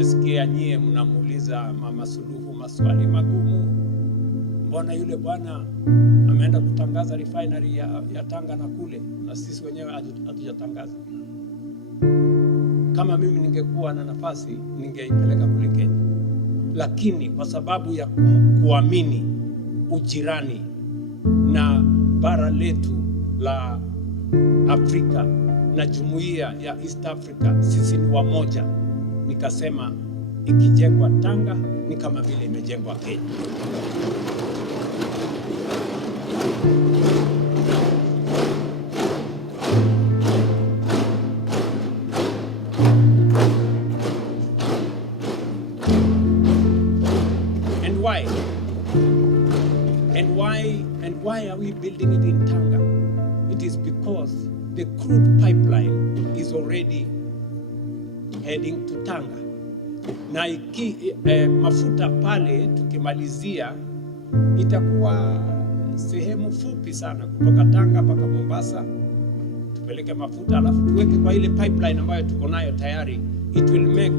nimesikia nyie mnamuuliza Mama Suluhu maswali magumu. Mbona yule bwana ameenda kutangaza refinery ya Tanga na kule, na sisi wenyewe hatujatangaza? Kama mimi ningekuwa na nafasi ningeipeleka kule Kenya, lakini kwa sababu ya kuamini ujirani na bara letu la Afrika na jumuiya ya East Africa, sisi ni wamoja, nikasema ikijengwa Tanga ni kama vile imejengwa Kenya. And why are we building it in Tanga? It is because the crude pipeline is already heading to Tanga. Na mafuta pale tukimalizia itakuwa sehemu fupi sana kutoka Tanga mpaka Mombasa. Tupeleke mafuta alafu tuweke kwa ile pipeline ambayo tuko nayo tayari. It will make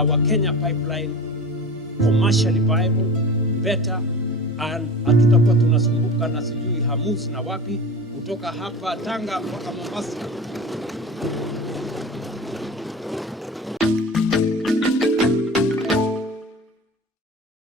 our Kenya pipeline commercially viable, better, and hatutakuwa tunasumbuka na sijui Hamus na wapi kutoka hapa Tanga mpaka Mombasa.